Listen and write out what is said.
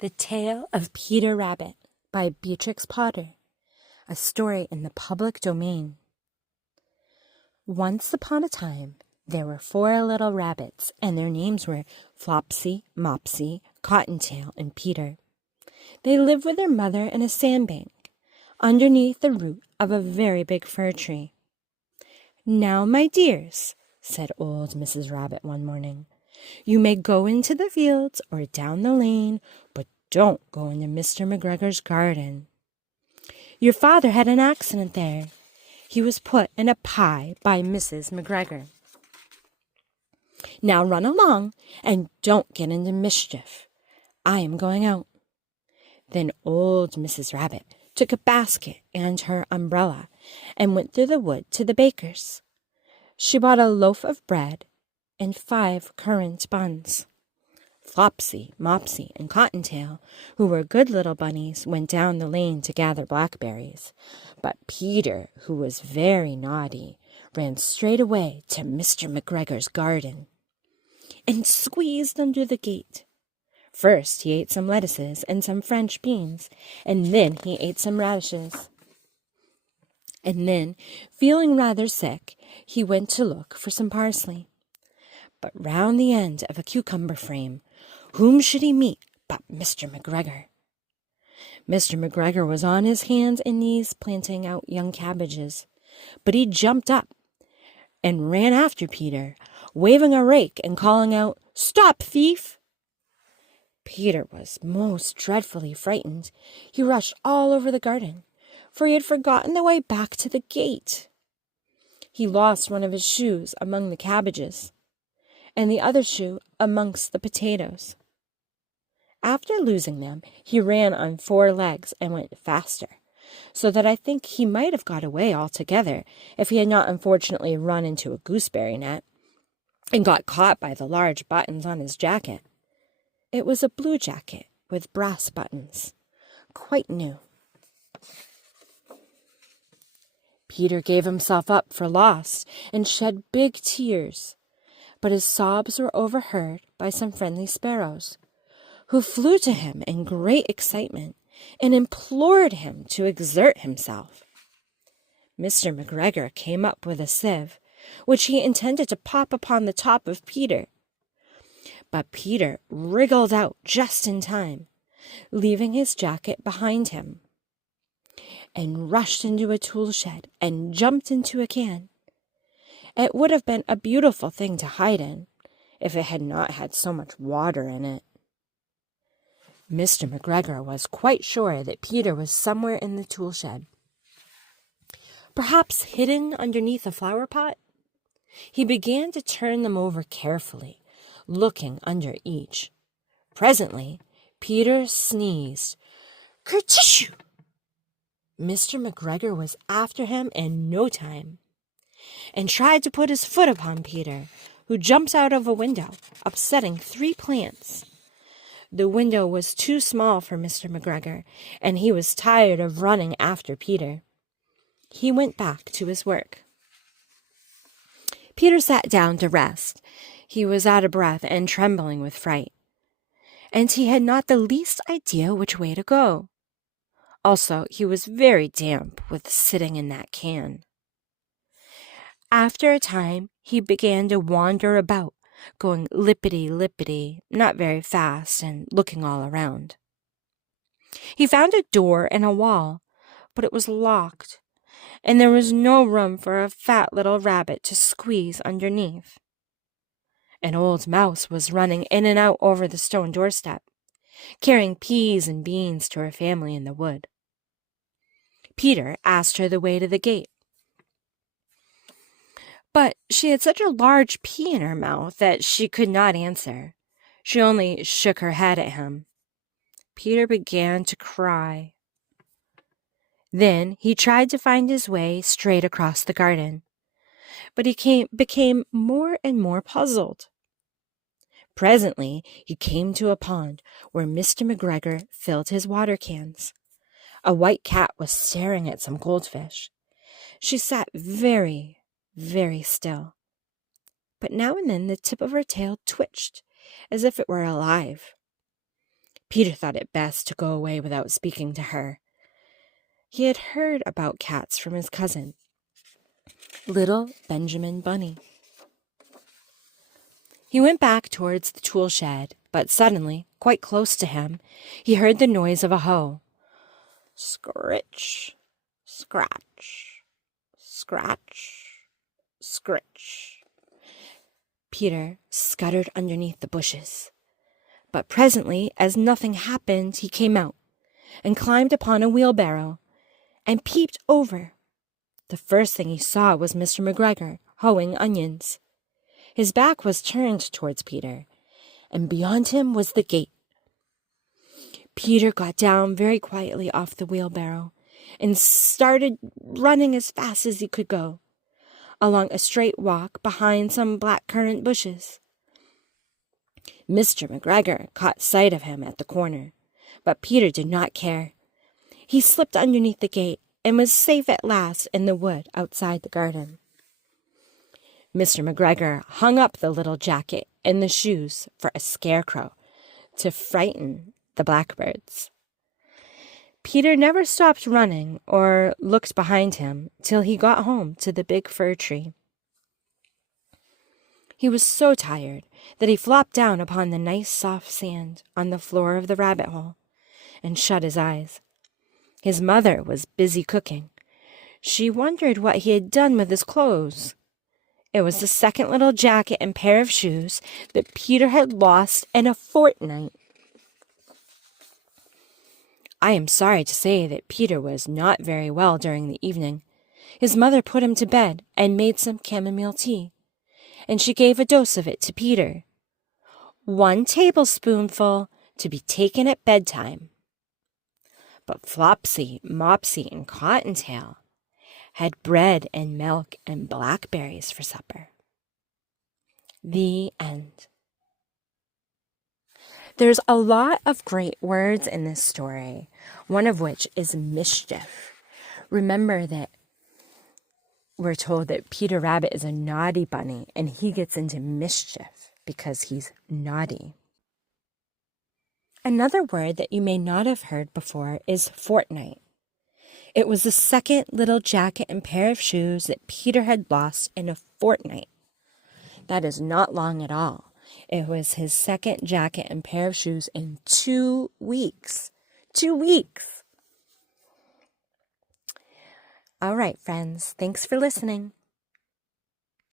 The Tale of Peter Rabbit by Beatrix Potter, a story in the public domain. Once upon a time, there were 4 little rabbits, and their names were Flopsy, Mopsy, Cottontail, and Peter. They lived with their mother in a sandbank, underneath the root of a very big fir tree. "Now, my dears," said old Mrs. Rabbit one morning, "you may go into the fields or down the lane, but don't go into Mr. McGregor's garden. Your father had an accident there. He was put in a pie by Mrs. McGregor. Now run along and don't get into mischief. I am going out." Then old Mrs. Rabbit took a basket and her umbrella and went through the wood to the baker's. She bought a loaf of bread and 5 currant buns. Flopsy, Mopsy, and Cottontail, who were good little bunnies, went down the lane to gather blackberries. But Peter, who was very naughty, ran straight away to Mr. McGregor's garden and squeezed under the gate. First he ate some lettuces and some French beans, and then he ate some radishes. And then, feeling rather sick, he went to look for some parsley. But round the end of a cucumber frame, whom should he meet but Mr. McGregor? Mr. McGregor was on his hands and knees planting out young cabbages, but he jumped up and ran after Peter, waving a rake and calling out, "Stop, thief!" Peter was most dreadfully frightened. He rushed all over the garden, for he had forgotten the way back to the gate. He lost one of his shoes among the cabbages, and the other shoe amongst the potatoes. After losing them, he ran on 4 legs and went faster, so that I think he might have got away altogether if he had not unfortunately run into a gooseberry net and got caught by the large buttons on his jacket. It was a blue jacket with brass buttons, quite new. Peter gave himself up for lost and shed big tears, but his sobs were overheard by some friendly sparrows, who flew to him in great excitement and implored him to exert himself. Mr. McGregor came up with a sieve, which he intended to pop upon the top of Peter. But Peter wriggled out just in time, leaving his jacket behind him, and rushed into a tool shed and jumped into a can. It would have been a beautiful thing to hide in, if it had not had so much water in it. Mr. McGregor was quite sure that Peter was somewhere in the tool shed, perhaps hidden underneath a flower pot. He began to turn them over carefully, looking under each. Presently, Peter sneezed, "Kertishoo!" Mr. McGregor was after him in no time, and tried to put his foot upon Peter, who jumped out of a window, upsetting 3 plants. The window was too small for Mr. McGregor, and he was tired of running after Peter. He went back to his work. Peter sat down to rest. He was out of breath and trembling with fright, and he had not the least idea which way to go. Also, he was very damp with sitting in that can. After a time, he began to wander about, going lippity-lippity, not very fast, and looking all around. He found a door in a wall, but it was locked, and there was no room for a fat little rabbit to squeeze underneath. An old mouse was running in and out over the stone doorstep, carrying peas and beans to her family in the wood. Peter asked her the way to the gate, but she had such a large pea in her mouth that she could not answer. She only shook her head at him. Peter began to cry. Then he tried to find his way straight across the garden, but he became more and more puzzled. Presently he came to a pond where Mr. McGregor filled his water cans. A white cat was staring at some goldfish. She sat very still, but now and then the tip of her tail twitched as if it were alive. Peter thought it best to go away without speaking to her. He had heard about cats from his cousin, little Benjamin Bunny. He went back towards the tool shed, but suddenly, quite close to him, he heard the noise of a hoe. Scritch, scratch, scratch, scritch. Peter scuttered underneath the bushes. But presently, as nothing happened, he came out and climbed upon a wheelbarrow and peeped over. The first thing he saw was Mr. McGregor hoeing onions. His back was turned towards Peter, and beyond him was the gate. Peter got down very quietly off the wheelbarrow and started running as fast as he could go, along a straight walk behind some blackcurrant bushes. Mr. McGregor caught sight of him at the corner, but Peter did not care. He slipped underneath the gate and was safe at last in the wood outside the garden. Mr. McGregor hung up the little jacket and the shoes for a scarecrow to frighten the blackbirds. Peter never stopped running or looked behind him till he got home to the big fir tree. He was so tired that he flopped down upon the nice soft sand on the floor of the rabbit hole and shut his eyes. His mother was busy cooking. She wondered what he had done with his clothes. It was the second little jacket and pair of shoes that Peter had lost in a fortnight. I am sorry to say that Peter was not very well during the evening. His mother put him to bed and made some chamomile tea, and she gave a dose of it to Peter. 1 tablespoonful to be taken at bedtime. But Flopsy, Mopsy, and Cottontail had bread and milk and blackberries for supper. The end. There's a lot of great words in this story, one of which is mischief. Remember that we're told that Peter Rabbit is a naughty bunny, and he gets into mischief because he's naughty. Another word that you may not have heard before is fortnight. It was the second little jacket and pair of shoes that Peter had lost in a fortnight. That is not long at all. It was his second jacket and pair of shoes in 2 weeks. 2 weeks! All right, friends, thanks for listening.